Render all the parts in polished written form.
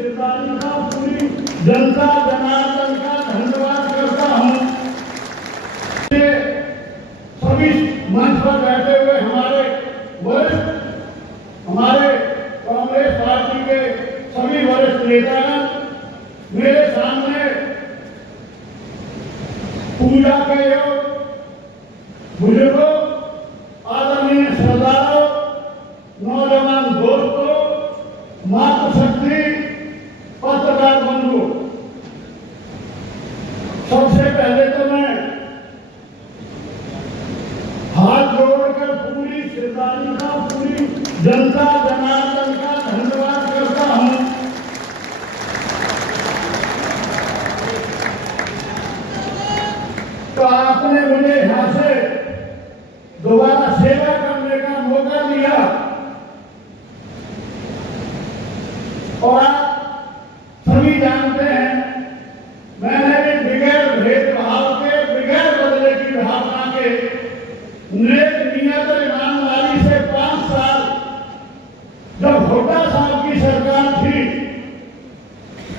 श्रद्धांजलि का पूरी जनता जनार्दन का धन्यवाद करता हूँ। सभी मंच पर बैठे हुए हमारे कांग्रेस पार्टी के सभी वरिष्ठ नेतागण, मेरे सामने पूजा के योग बुजुर्गों, आदरणीय सरदारों, नौजवान दोस्तों, मातृशक्ति, पत्रकार बंधु, सबसे पहले तो मैं हाथ जोड़कर पूरी श्रद्धांजलि का पूरी जनता जनार्दन का धन्यवाद करता हूँ। तो आपने मुझे यहाँ से दोबारा सेवा करने का मौका दिया और आप सभी जानते हैं मैंने भी बगैर भेदभाव के, बगैर बदले की भावना के, नेक नियत और ईमानदारी से 5 साल जब हुड्डा साहब की सरकार थी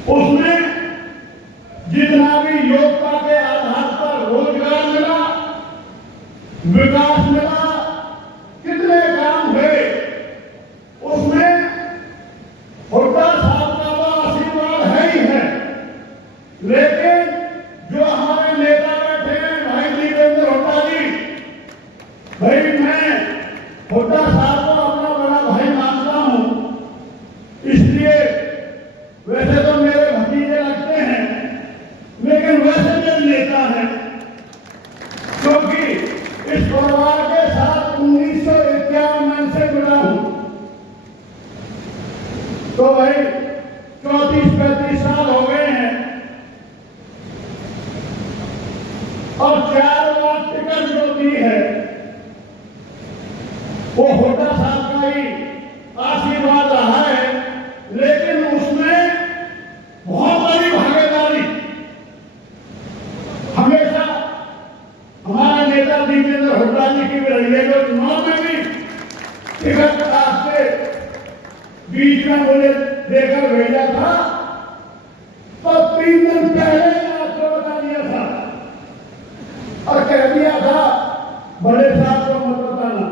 उसमें जितना भी योग्यता के आधार पर रोजगार मिला, विकास मिला, कितने काम हुए, उसमें हुड्डा साहब का वो आशीर्वाद है ही है। लेकिन जो हमारे नेता बैठे हैं भाई दीपेंद्र हुड्डा जी, भाई मैं हुड्डा साहब को अपना बड़ा भाई मानता हूं, इसलिए वैसे तो मेरे भतीजे लगते हैं लेकिन वैसे मेरे नेता हैं, क्योंकि इस परिवार के साथ 1951 से जुड़ा हूं। तो भाई 34-35 साल हो गए हैं और 4 बार टिकट जो दी है वो हुड्डा साहब का ही आशीर्वाद रहा है। लेकिन उसमें बहुत बड़ी भागीदारी हमेशा हमारे नेता दीपेंद्र हुड्डा जी की भी रही है, जो चुनाव में भी टिकट आपके बीच में मुझे देकर भेजा था तो 3 दिन पहले आपको बता दिया था और कह दिया था बड़े साहब को मत बताना।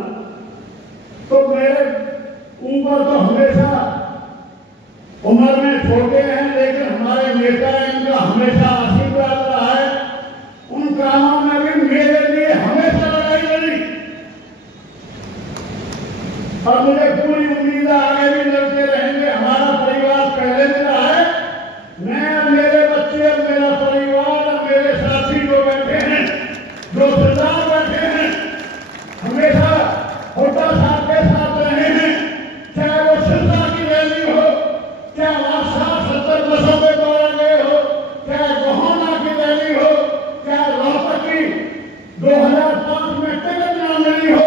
तो मेरे ऊपर तो हमेशा उम्र में छोटे हैं लेकिन हमारे नेता हैं, इनका हमेशा आशीर्वाद रहा है। उन कामों में भी मेरे लिए हमेशा लड़ाई लड़ी और मुझे पूरी उम्मीद है आगे भी लड़ते रहेंगे। हमारा परिवार पहले से रहा है, मैं और मेरे बच्चे और मेरा परिवार और मेरे साथी जो बैठे हैं, जो सरदार बैठे हैं, हमेशा हुड्डा साहब के साथ रहे हैं। चाहे वो सिरसा की रैली हो, चाहे वहां 60-70 बसों पे दौड़ा गए हो, चाहे गोहाना की रैली हो, चाहे रोहतक की 2005 में टिकट न मिली हो,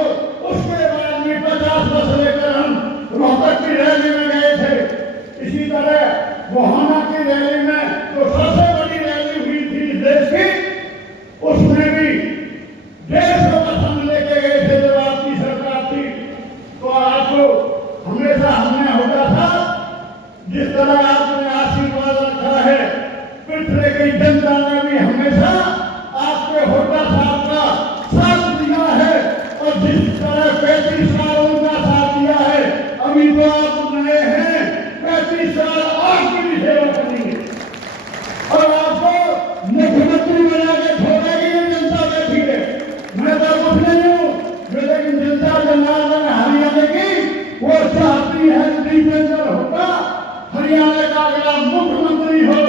उसके बाद भी 50 बस लेकर हम रोहतक की रैली में गए थे। इसी तरह गोहाना की रैली में जो सबसे बड़ी रैली हुई थी देश की, उसमें भी 150 बस हम लेके गए थे जब आपकी सरकार थी। तो आपको हमेशा हमने हुड्डा साहब जिस तरह आपने आशीर्वाद रखा है, पिछले की जनता ने भी हमेशा आपके हुड्डा साहब का साथ दिया है और जिस तरह 35 साल उनका साथ दिया है, अभी तो आप नए हैं, 35 साल आपकी भी सेवा करेंगे और आपको मुख्यमंत्री बना के छोड़ेगी ये जनता बैठी है। मैं तो कुछ नहीं हूँ, लेकिन जनता जनार्दन हरियाणा की वो चाहती है दीपेंद्र हुड्डा हरियाणा का अगला मुख्यमंत्री हो।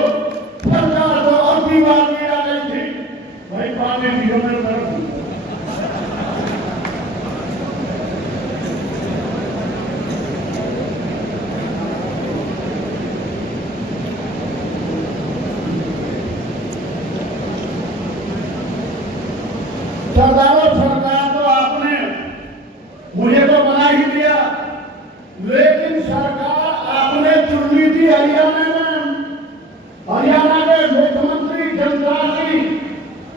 सरकार तो अब की बार में आ गई थी भाई, पानी पियो मेरे तरफ। सरदारों, सरकार तो आपने मुझे तो बना ही दिया, लेकिन सरकार आपने चुन ली थी हरियाणा में। हरियाणा के मुख्यमंत्री जनता की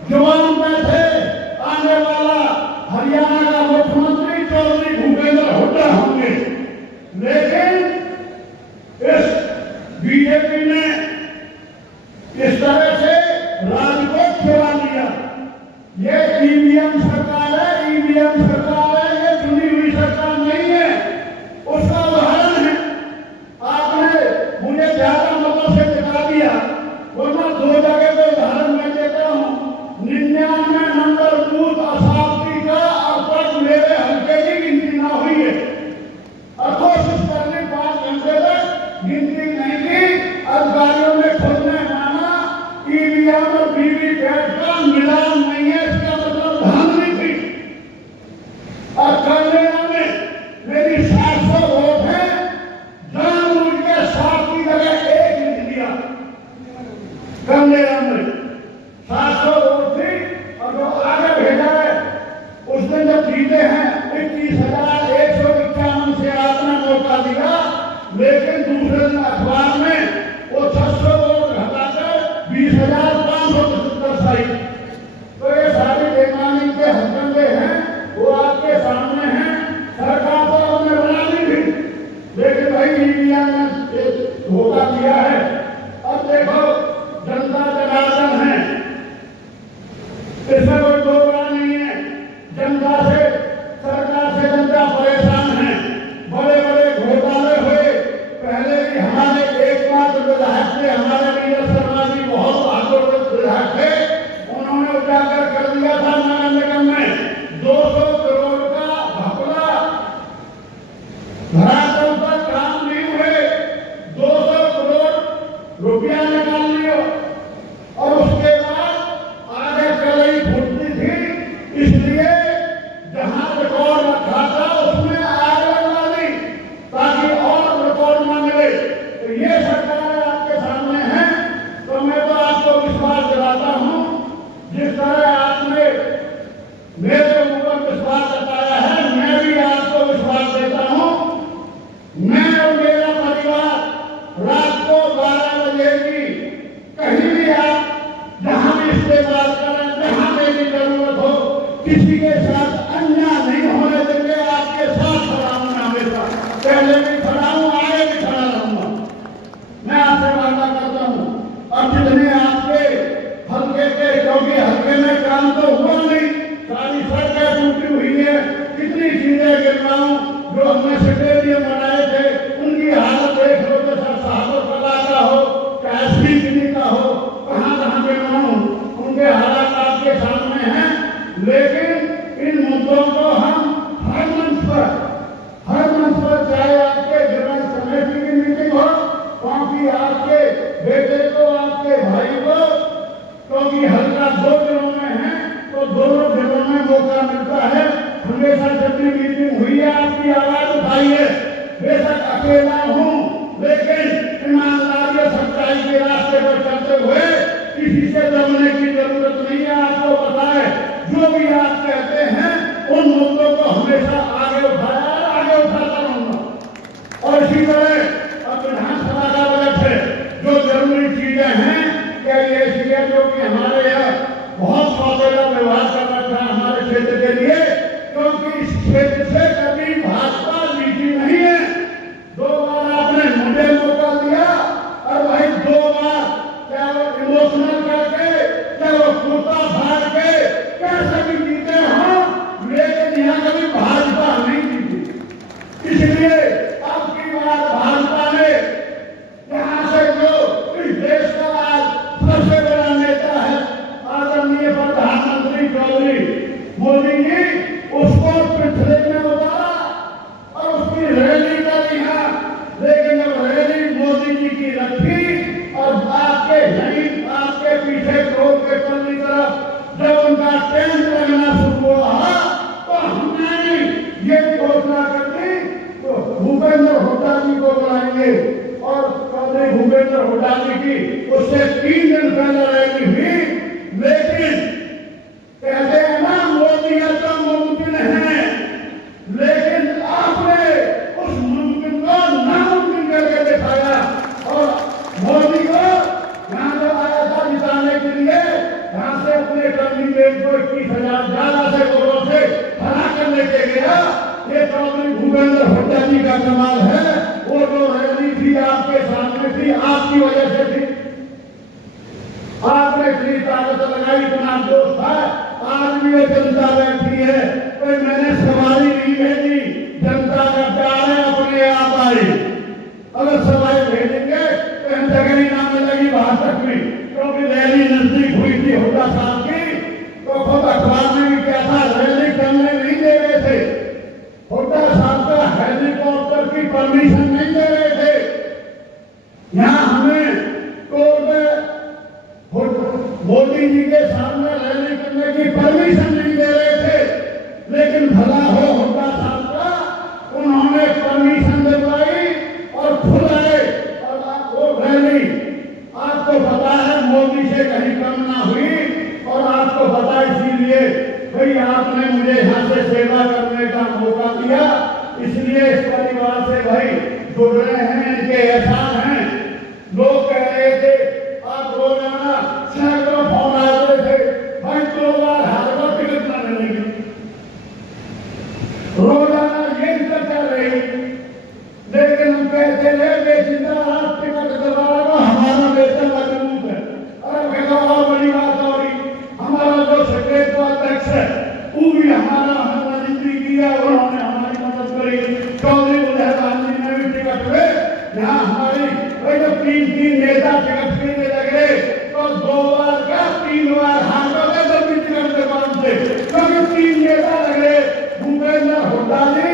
जुबान में थे, आने वाला हरियाणा का मुख्यमंत्री चौधरी भूपेंद्र हुड्डा होंगे। लेकिन इस बीजेपी ने इस तरह से राज को चुरा लिया। ये ईवीएम सरकार है, ईवीएम सरकार है, ये चुनी हुई सरकार नहीं है। उसका उदाहरण है, आपने मुझे ज्यादा मतों से जिता दिया, वरना दो जगह पे उदाहरण मैं देता हूँ। 99 नंबर बूथ अशांति का अब तक मेरे हल्के की गिनती ना हुई है। अब कोशिश करने 5 घंटे तक गिनती नहीं की। अधिकारियों ने खुद ने माना ईवीएम और वीवीपैट का मिलान नहीं है, इसका मतलब धांधली थी। और कंगना में मेरी 700 वोट है, जानबूझ के 7 की जगह 1 लिख दिया। कंगना में 700 वोट थी और जो आगे भेजा है उसने जब जीते हैं 21,151 से आपने मौका दिया, लेकिन दूसरे दिन अखबार में वो 600 वोट घटाकर 20,575 आई। तो ये सारी बेईमानी के हथकंडे हैं, वो आपके सामने हैं। सरकार तो हमने बना दी थी, लेकिन भाई मीडिया ने धोखा दिया है। अब देखो जनता जनार्दन है, इसमें कोई दो राय नहीं है। जनता से, सरकार से जनता परेशान है। बड़े बड़े घोटाले हुए। पहले भी हमारे एकमात्र विधायक थे, हमारे नीरज शर्मा जी बहुत भागवत विधायक थे, उन्होंने उजागर कर दिया था नगर निगम में 200 करोड़ का घपला। धरातल पर काम नहीं हुए, 200 करोड़ रुपया निकाल लिया और उसके बाद आगे कलई फूटती थी, इसलिए जहां रिकॉर्ड रखा था उसमें आग लगा दी ताकि और रिकॉर्ड न मिले। तो ये सरकार आपके सामने है। तो मैं तो आपको विश्वास दिलाता हूं, जिस तरह आपने मेरे ऊपर विश्वास जताया है, मैं भी आपको विश्वास देता हूं। मैं और मेरा परिवार रात को 12 बजे की कहीं भी आप जहां भी इस्तेमाल करें, जहां मेरी जरूरत हो, किसी के साथ अन्याय नहीं होने देंगे। आपके साथ खड़ा हूं हमेशा, पहले भी खड़ा हूं, आगे भी खड़ा रहूंगा। मैं आपसे वादा करता हूं। अब जितने आपके हल्के के, क्योंकि हल्के में काम तो हुआ नहीं, सारी सड़कें टूटी हुई है, कितनी चीजें गिर रहा हूं, जो हमने स्टेडियम बनाए थे उनकी हालत देख लो, तो सर साहब कला का हो, कैसी का हो, कहां कहां गिर रहा हूं, उनके हालात आपके सामने हैं। लेकिन इन मुद्दों को हम हर मंच पर चाहे आपके जन समिति की मीटिंग हो, क्योंकि आपके बेटे को, आपके भाई को, क्योंकि हल्का 2 जिलों में है तो दोनों जिलों में मौका मिलता है। हमेशा जब भी मीटिंग हुई है आपकी आवाज उठाई है। बेशक अकेला हूं, लेकिन ईमानदारी और सच्चाई के रास्ते पर चलते हुए किसी से दबने की जरूरत नहीं है। आपको पता है, जो भी आप कहते हैं उन मुद्दों को हमेशा आगे उठाया और आगे उठाता रहूंगा। और इसी तरह अब विधानसभा का बजट है, जो जरूरी चीजें हैं, क्या ये चीजें जो कि हमारे यहाँ बहुत सौदेला व्यवहार कर रखा है हमारे क्षेत्र के लिए, क्योंकि इस क्षेत्र से कभी भाजपा जीती नहीं है। 2 बार आपने मुझे मौका दिया और भाई 2 बार क्या वो इमोशनल करके, क्या वो कुर्ता फाड़ के कैसे भी जीते हो, लेकिन यहाँ कभी भाजपा नहीं जीती। इसलिए अब की बार भाजपा ने यहाँ से जो इस देश का आज सबसे बड़ा नेता है आदरणीय प्रधानमंत्री चौधरी मोदी जी, जनता बैठी है, कोई मैंने सवारी नहीं भेजी, जनता का प्यार है, अपने आप आई। अगर सवारी भेजेंगे तो हम जगह ही ना मिलेगी वहां तक भी, क्योंकि रैली नजदीक हुई थी हुड्डा साहब की, तो खुद अखबार में भी क्या था, रैली करने नहीं दे रहे थे, हुड्डा साहब का हेलीकॉप्टर की परमिशन नहीं दे रहे थे। यहाँ हमें कोर्ट मोदी जी के सामने रैली करने की परमिशन नहीं दे रहे थे, लेकिन भला हो हुड्डा साहब का, उन्होंने परमिशन दिलवाई और खुद आए और वो रैली आपको पता है मोदी से कहीं कम ना हुई। और आपको पता इसीलिए भाई आपने मुझे यहाँ से सेवा करने का मौका दिया, इसलिए इस परिवार से भाई जुड़ रहे हैं, इनके एहसान हैं। लोग कह रहे थे, आप रोजाना सैकड़ों फोन आते थे, भाई 2 बार हार को टिकट न मिलेगी, रोजाना ये चर्चा रही। लेकिन हम कहते रहे बेचिंता आप टिकट दिलवाओ, हमारा बेटा मजबूत है। अरे कहना और बड़ी बात हो रही, हमारा जो सेक्रेटरी अध्यक्ष है वो भी हमारा राजनीति किया, उन्होंने हमारी मदद करी। चौधरी बुलहरानी ने भी टिकट में यहाँ हमारी भाई जो 3 नेता टिकट के लिए लगे, तो 2 बार का 3 बार हार गए जब भी टिकट दुकान से, क्योंकि 3 नेता लगे, भूपेंद्र हुड्डा जी,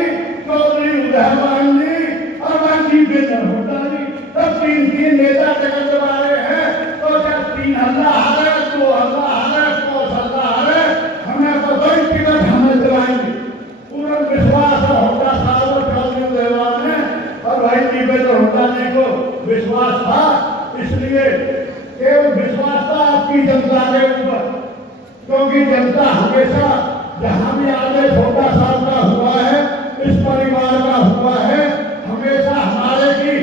चौधरी बुलहरानी जी और दीपेंद्र हुड्डा जी, तब 3 नेता टिकट दबा रहे हैं। तो क्या 3 हल्ला हारे, 2 हल्ला हारे, 5 हल्ला हारे, हमें तो कोई टिकट हमें दिलाएंगे। पूरा विश्वास है हुड्डा साहब और चौधरी बुलहरानी ने, और भाई दीपेंद्र हुड्डा जी को विश्वास था, इसलिए केवल विश्वास था आपकी जनता के ऊपर, क्योंकि जनता हमेशा जहां भी आदेश हुड्डा साहब का हुआ है, इस परिवार का हुआ है, हमेशा हमारे की